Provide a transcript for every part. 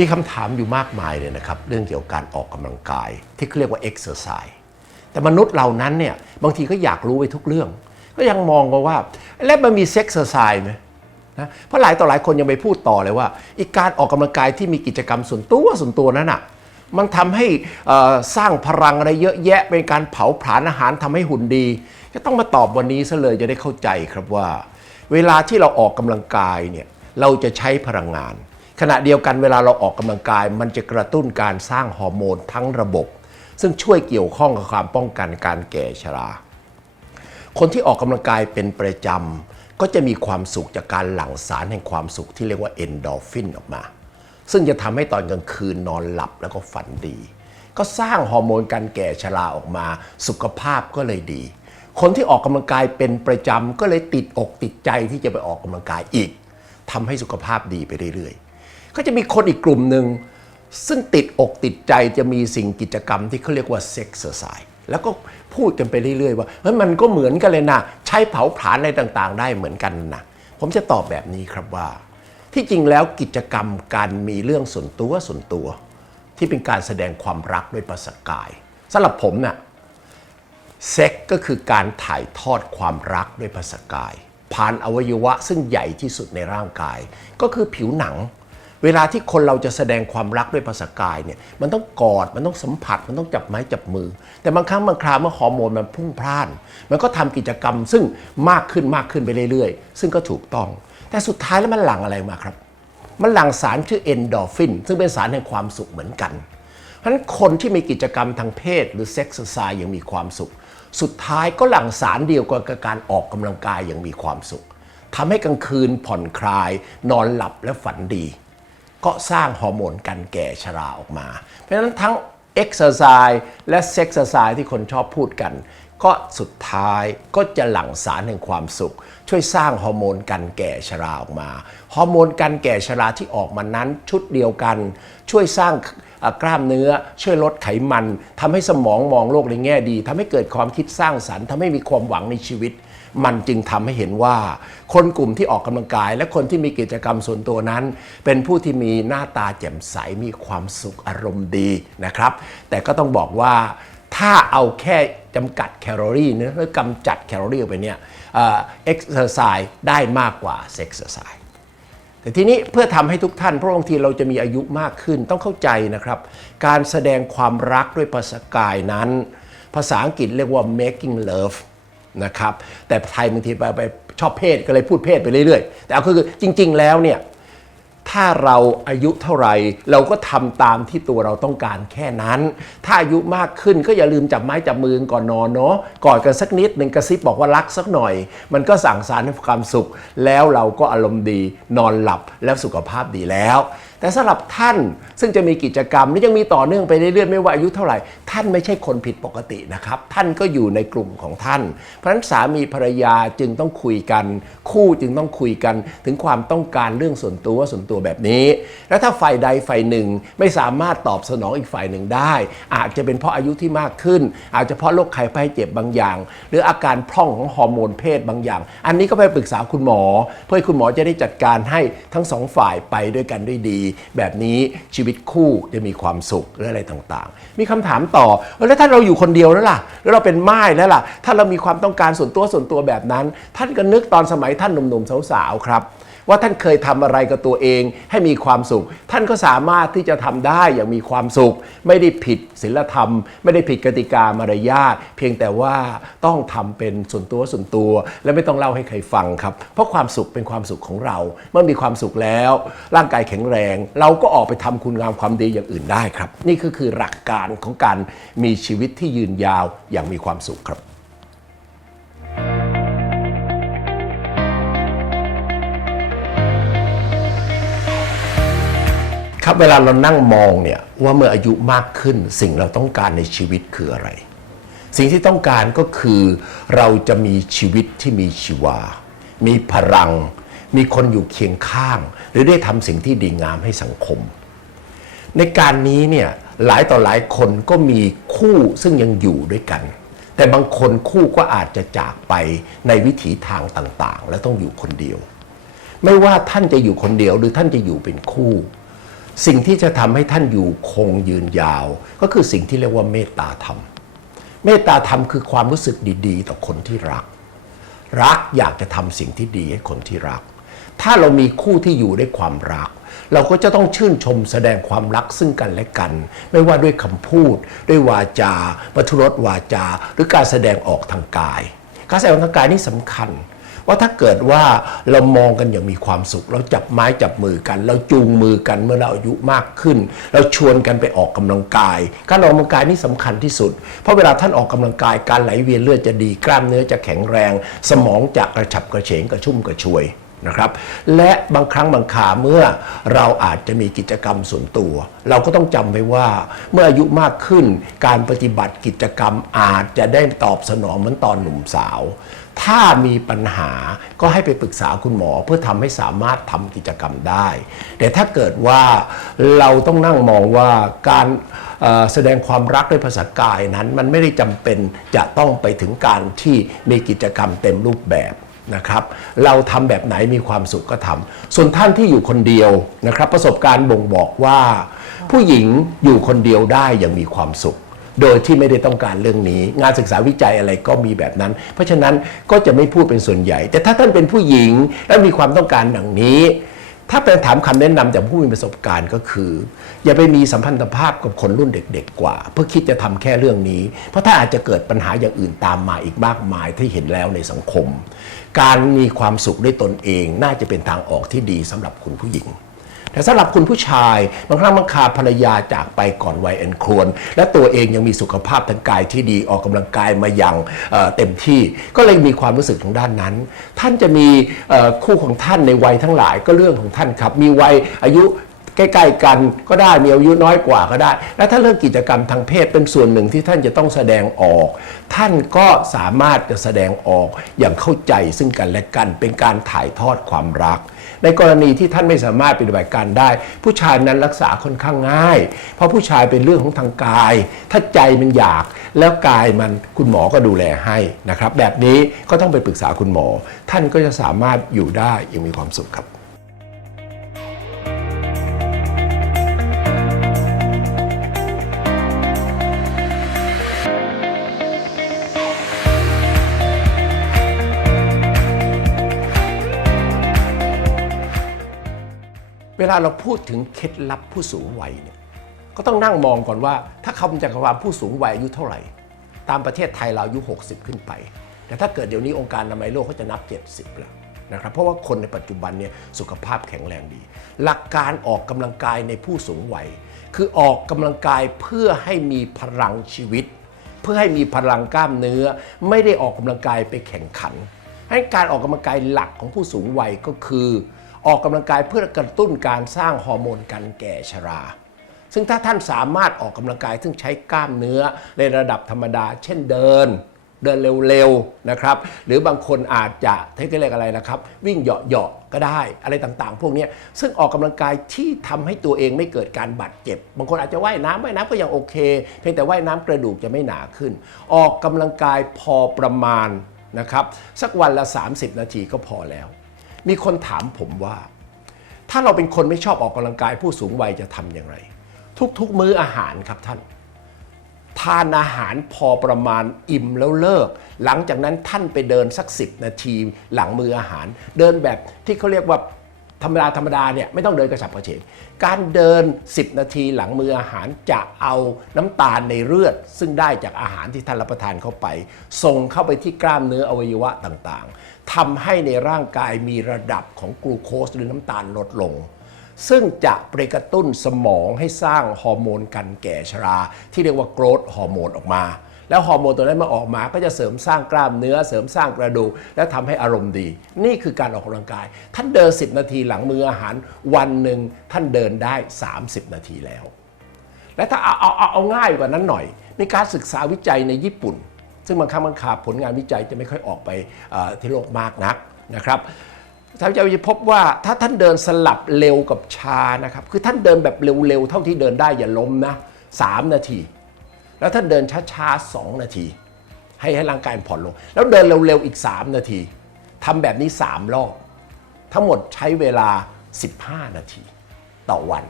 มีคำถามอยู่มากมายเลยนะครับ เรื่องเกี่ยวกับการออกกำลังกาย ที่เขาเรียกว่า exercise แต่มนุษย์เหล่านั้นเนี่ยบางทีก็อยากรู้ไปทุกเรื่อง ก็ยังมองกันว่า แล้วมันมี sex exercise ไหมนะเพราะหลายต่อหลายคนยังไปพูดต่อเลยว่าอีกการออกกำลังกายที่มีกิจกรรมส่วนตัวส่วนตัวนั้นอะมันทำให้สร้างพลังอะไรเยอะแยะ เป็นการเผาผลาญอาหารทำให้หุ่นดีก็ต้องมาตอบวันนี้ซะเลยจะได้เข้าใจครับว่า เวลาที่เราออกกำลังกายเนี่ยเราจะใช้พลังงาน ขณะเดียวกันเวลาเราออกกำลังกาย มันจะกระตุ้นการสร้างฮอร์โมนทั้งระบบ ซึ่งช่วยเกี่ยวข้องกับความป้องกันการแก่ชรา คนที่ออกกำลังกายเป็นประจำก็จะมีความสุขจากการหลั่งสารแห่งความสุขที่เรียกว่าเอนโดรฟินออกมา ซึ่งจะทำให้ตอนกลางคืนนอนหลับแล้วก็ฝันดี ก็สร้างฮอร์โมนการแก่ชราออกมา สุขภาพก็เลยดี คนที่ออกกำลังกายเป็นประจำก็เลยติดอกติดใจที่จะไปออกกำลังกายอีกทำให้สุขภาพดีไปเรื่อยๆ ก็จะมีคนอีกกลุ่มหนึ่ง ซึ่งติดอกติดใจจะมีสิ่งกิจกรรมที่เขาเรียกว่าเซ็กซ์ไซส์แล้วก็พูดกันไปเรื่อย ๆ ว่าเฮ้ยมันก็เหมือนกันเลยนะ ใช้เผาผลาญอะไรต่างๆ ได้เหมือนกันนะผมจะตอบแบบนี้ครับว่า ที่จริงแล้วกิจกรรมการมีเรื่องส่วนตัวส่วนตัว ที่เป็นการแสดงความรักด้วยภาษากายสำหรับผมน่ะเซ็กก็คือการถ่ายทอดความรักด้วยภาษากาย ผ่านอวัยวะซึ่งใหญ่ที่สุดในร่างกาย ก็คือผิวหนัง เวลาที่คนเราจะแสดงความรักด้วยภาษากายเนี่ยมันต้องกอดมันต้องสัมผัสมันต้องจับไม้จับมือ แต่บางครั้งบางคราวเมื่อฮอร์โมนมันพุ่งพล่าน มันก็ทำกิจกรรมซึ่งมากขึ้นมากขึ้นไปเรื่อยๆ ซึ่งก็ถูกต้อง แต่สุดท้ายแล้วมันหลั่งอะไรมาครับ มันหลั่งสารชื่อเอนโดฟินซึ่งเป็นสารแห่งความสุขเหมือนกันเพราะฉะนั้นคนที่มีกิจกรรมทางเพศ หรือเซ็กซ์ไซส์ยังมีความสุข สุดท้ายก็หลั่งสารเดียวกับการออกกำลังกายย่างมีความสุขทำให้กลางคืนผ่อนคลาย นอนหลับและฝันดี ก็สร้างฮอร์โมนกันแก่ชราออกมา เพราะฉะนั้นทั้งเอ็กซ์ไซส์และเซ็กซ์ไซส์ที่คนชอบพูดกัน ก็สุดท้ายก็จะหลั่งสารแห่งความสุข ช่วยสร้างฮอร์โมนกันแก่ชราออกมา ฮอร์โมนกันแก่ชราที่ออกมานั้นชุดเดียวกัน ช่วยสร้างกล้ามเนื้อช่วยลดไขมันทำให้สมองมองโลกในแง่ดีทำให้เกิดความคิดสร้างสรรค์ทำให้มีความหวังในชีวิต มันจึงทำให้เห็นว่า คนกลุ่มที่ออกกำลังกาย และคนที่มีกิจกรรมส่วนตัวนั้น เป็นผู้ที่มีหน้าตาแจ่มใสมีความสุขอารมณ์ดีนะครับ แต่ก็ต้องบอกว่าถ้าเอาแค่จำกัดแคลอรี่เนื้อหรือกำจัดแคลอรี่ออกไปเนี่ยเอ็กซ์เซอร์ไซส์ได้มากกว่าเซ็กซ์ไซส์แต่ทีนี้เพื่อทำให้ทุกท่านเพราะบางทีเราจะมีอายุมากขึ้นต้องเข้าใจนะครับ การแสดงความรักด้วยภาษากายนั้น ภาษาอังกฤษเรียกว่า making love นะครับแต่ไทยบางทีไปไปชอบเพศก็เลยพูดเพศไปเรื่อยๆ แต่เอาคือจริง ๆ แล้วเนี่ยถ้าเราอายุเท่าไหร่เราก็ทำตามที่ตัวเราต้องการแค่นั้น ถ้าอายุมากขึ้นก็อย่าลืมจับไม้จับมือก่อนนอนเนาะกอดกันสักนิดหนึ่งกระซิบบอกว่ารักสักหน่อย มันก็สั่งสารให้ความสุข แล้วเราก็อารมณ์ดีนอนหลับแล้วสุขภาพดีแล้ว แต่สำหรับท่านซึ่งจะมีกิจกรรมและยังมีต่อเนื่องไปเรื่อยๆไม่ว่าอายุเท่าไหร่ ท่านไม่ใช่คนผิดปกตินะครับ ท่านก็อยู่ในกลุ่มของท่าน เพราะฉะนั้นสามีภรรยาจึงต้องคุยกัน คู่จึงต้องคุยกัน ถึงความต้องการเรื่องส่วนตัวส่วนตัวแบบนี้ แล้วถ้าฝ่ายใดฝ่ายหนึ่งไม่สามารถตอบสนองอีกฝ่ายหนึ่งได้ อาจจะเป็นเพราะอายุที่มากขึ้น อาจจะเพราะโรคไข้ไข้เจ็บบางอย่าง หรืออาการพร่องของฮอร์โมนเพศบางอย่าง อันนี้ก็ไปปรึกษาคุณหมอ เพื่อคุณหมอจะได้จัดการให้ทั้งสองฝ่ายไปด้วยกันด้วยดีแบบนี้ชีวิตคู่จะมีความสุขและอะไรต่างๆ มีคำถามต่อแล้วถ้าเราอยู่คนเดียวแล้วล่ะ แล้วเราเป็นม่ายแล้วล่ะ ถ้าเรามีความต้องการส่วนตัวส่วนตัวแบบนั้น ท่านก็นึกตอนสมัยท่านหนุ่มๆสาวๆครับ ว่าท่านเคยทำอะไรกับตัวเองให้มีความสุข ท่านก็สามารถที่จะทำได้อย่างมีความสุข ไม่ได้ผิดศีลธรรม ไม่ได้ผิดกติกามารยาทเพียงแต่ว่าต้องทำเป็นส่วนตัวส่วนตัว และไม่ต้องเล่าให้ใครฟังครับ เพราะความสุขเป็นความสุขของเรา เมื่อมีความสุขแล้ว ร่างกายแข็งแรง เราก็ออกไปทำคุณงามความดีอย่างอื่นได้ครับ นี่ก็คือหลักการของการมีชีวิตที่ยืนยาวอย่างมีความสุขครับ ครับเวลาเรานั่งมองเนี่ยว่าเมื่ออายุมากขึ้นสิ่งเราต้องการในชีวิตคืออะไร สิ่งที่ต้องการก็คือเราจะมีชีวิตที่มีชีวา มีพลัง มีคนอยู่เคียงข้าง หรือได้ทำสิ่งที่ดีงามให้สังคม ในการนี้เนี่ยหลายต่อหลายคนก็มีคู่ซึ่งยังอยู่ด้วยกัน แต่บางคนคู่ก็อาจจะจากไปในวิถีทางต่างๆ และต้องอยู่คนเดียว ไม่ว่าท่านจะอยู่คนเดียวหรือท่านจะอยู่เป็นคู่ สิ่งที่จะทำให้ท่านอยู่คงยืนยาว ก็คือสิ่งที่เรียกว่าเมตตาธรรม เมตตาธรรมคือความรู้สึกดีๆ ต่อคนที่รัก รักอยากจะทำสิ่งที่ดีให้คนที่รัก ถ้าเรามีคู่ที่อยู่ด้วยความรัก เราก็จะต้องชื่นชมแสดงความรักซึ่งกันและกัน ไม่ว่าด้วยคำพูด ด้วยวาจาวัตุรสวาจา หรือการแสดงออกทางกาย การแสดงออกทางกายนี่สำคัญ ว่าถ้าเกิดว่าเรามองกันอย่างมีความสุข เราจับไม้จับมือกัน เราจูงมือกันเมื่อเราอายุมากขึ้น เราชวนกันไปออกกำลังกาย การออกกำลังกายนี่สำคัญที่สุด เพราะเวลาท่านออกกำลังกายการไหลเวียนเลือดจะดีกล้ามเนื้อจะแข็งแรง สมองจะกระฉับกระเฉงกระชุ่มกระชวยนะครับและบางครั้งบางคาเมื่อเราอาจจะมีกิจกรรมส่วนตัว เราก็ต้องจำไว้ว่าเมื่ออายุมากขึ้นการปฏิบัติกิจกรรมอาจจะได้ตอบสนองเหมือนตอนหนุ่มสาว ถ้ามีปัญหาก็ให้ไปปรึกษาคุณหมอเพื่อทำให้สามารถทำกิจกรรมได้ แต่ถ้าเกิดว่าเราต้องนั่งมองว่าการแสดงความรักด้วยภาษากายนั้น มันไม่ได้จำเป็นจะต้องไปถึงการที่มีกิจกรรมเต็มรูปแบบนะครับเราทำแบบไหนมีความสุขก็ทำส่วนท่านที่อยู่คนเดียวนะครับ ประสบการณ์บ่งบอกว่า ผู้หญิงอยู่คนเดียวได้อย่างมีความสุข โดยที่ไม่ได้ต้องการเรื่องนี้ งานศึกษาวิจัยอะไรก็มีแบบนั้น เพราะฉะนั้นก็จะไม่พูดเป็นส่วนใหญ่ แต่ถ้าท่านเป็นผู้หญิงและมีความต้องการอย่างนี้ ถ้าเป็นถามคำแนะนำจากผู้มีประสบการณ์ก็คือ อย่าไปมีสัมพันธภาพกับคนรุ่นเด็ก ๆ กว่า เพื่อคิดจะทำแค่เรื่องนี้ เพราะถ้าอาจจะเกิดปัญหาอย่างอื่นตามมาอีกมากมายที่เห็นแล้วในสังคม การมีความสุขด้วยตนเองน่าจะเป็นทางออกที่ดีสำหรับคุณผู้หญิง แต่สำหรับคุณผู้ชายบางครั้งบางคาภรรยาจากไปก่อนวัยอันควร และตัวเองยังมีสุขภาพทางกายที่ดีออกกำลังกายมาอย่างเเต็มที่ ก็เลยมีความรู้สึกทางด้านนั้น ท่านจะมีคู่ของท่านในวัยทั้งหลายก็เรื่องของท่านครับ มีวัยอายุ ใกล้ๆกันก็ได้มีอายุน้อยกว่าก็ได้ และถ้าเรื่องกิจกรรมทางเพศเป็นส่วนหนึ่งที่ท่านจะต้องแสดงออก ท่านก็สามารถจะแสดงออกอย่างเข้าใจซึ่งกันและกันเป็นการถ่ายทอดความรัก ในกรณีที่ท่านไม่สามารถปฏิบัติการได้ ผู้ชายนั้นรักษาค่อนข้างง่าย เพราะผู้ชายเป็นเรื่องของทางกาย ถ้าใจมันอยากแล้วกายมันคุณหมอก็ดูแลให้นะครับ แบบนี้ก็ต้องไปปรึกษาคุณหมอ ท่านก็จะสามารถอยู่ได้อย่างมีความสุขครับ ลาเราพูดถึงเคล็ดลับผู้สูงวัยเนี่ยก็ต้องนั่งมองก่อนว่า ถ้าคำจากความผู้สูงวัยอายุเท่าไหร่ ตามประเทศไทยเราอายุ 60 ขึ้นไป แต่ถ้าเกิดเดี๋ยวนี้องค์การอนามัยโลกเขาจะนับ 70 แล้วนะครับเพราะว่าคนในปัจจุบันเนี่ยสุขภาพแข็งแรงดี หลักการออกกำลังกายในผู้สูงวัย คือออกกำลังกายเพื่อให้มีพลังชีวิต เพื่อให้มีพลังกล้ามเนื้อ ไม่ได้ออกกำลังกายไปแข่งขันให้การออกกำลังกายหลักของผู้สูงวัยก็คือ ออกกำลังกายเพื่อกระตุ้นการสร้างฮอร์โมนการแก่ชรา ซึ่งถ้าท่านสามารถออกกำลังกายซึ่งใช้กล้ามเนื้อในระดับธรรมดา เช่นเดิน เดินเร็วๆนะครับ หรือบางคนอาจจะเทคนิคอะไรนะครับ วิ่งเหาะๆก็ได้อะไรต่างๆ พวกนี้ซึ่งออกกำลังกายที่ทำให้ตัวเองไม่เกิดการบาดเจ็บ บางคนอาจจะว่ายน้ำว่ายน้ำก็ยังโอเค เพียงแต่ว่ายน้ำกระดูกจะไม่หนาขึ้น ออกกำลังกายพอประมาณนะครับสักวันละ 30 นาทีก็พอแล้ว มีคนถามผมว่า ถ้าเราเป็นคนไม่ชอบออกกำลังกายผู้สูงวัยจะทำอย่างไร ทุกๆ มื้ออาหารครับท่าน ทานอาหารพอประมาณอิ่มแล้วเลิก หลังจากนั้นท่านไปเดินสัก 10 นาทีหลังมืออาหาร เดินแบบที่เขาเรียกว่า ธรรมดาธรรมดาเนี่ยไม่ต้องเดินกระฉับกระเฉง การเดิน 10 นาทีหลังมืออาหารจะเอาน้ำตาลในเลือด ซึ่งได้จากอาหารที่ท่านรับประทานเข้าไป ส่งเข้าไปที่กล้ามเนื้ออวัยวะต่างๆทำให้ในร่างกายมีระดับของกลูโคสหรือน้ำตาลลดลง ซึ่งจะไปกระตุ้นสมองให้สร้างฮอร์โมนกันแก่ชรา ที่เรียกว่าโกรทฮอร์โมนออกมา แล้วฮอร์โมนตัวนั้นมาออกมาก็จะเสริมสร้างกล้ามเนื้อเสริมสร้างกระดูกและทำให้อารมณ์ดี นี่คือการออกกำลังกาย ท่านเดิน 10 นาทีหลังมื้ออาหารวันหนึ่งท่านเดินได้ 30 นาทีแล้ว และถ้าเอาเอาเอาเอาง่ายกว่านั้นหน่อย มีการศึกษาวิจัยในญี่ปุ่น ซึ่งบางครั้งบางคราผลงานวิจัยจะไม่ค่อยออกไปที่โลกมากนักนะครับท่านจะพบว่าถ้าท่านเดินสลับเร็วกับช้านะครับ คือท่านเดินแบบเร็วๆ เท่าที่เดินได้อย่าล้มนะ 3 นาที แล้วท่านเดินช้าๆ 2 นาที ให้ให้ร่างกายผ่อนลง แล้วเดินเร็วๆ อีก 3 นาทีทำแบบนี้ 3 รอบ ทั้งหมดใช้เวลา 15 นาที ต่อวัน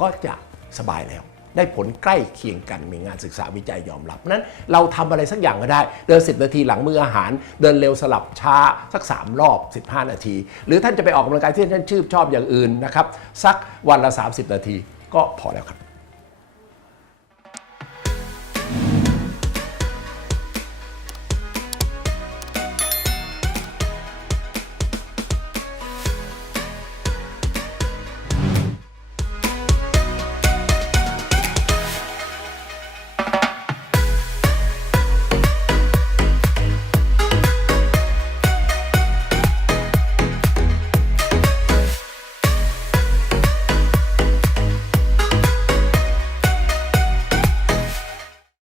ก็จะสบายแล้ว ได้ผลใกล้เคียงกันมีงานศึกษาวิจัยยอมรับนั้นเราทำอะไรสักอย่างก็ได้ เดิน 10 นาทีหลังมื้ออาหาร เดินเร็วสลับช้าสัก 3 รอบ 15 นาที หรือท่านจะไปออกกำลังกายที่ท่านชื่นชอบอย่างอื่นนะครับสักวันละ 30 นาทีก็พอแล้วครับ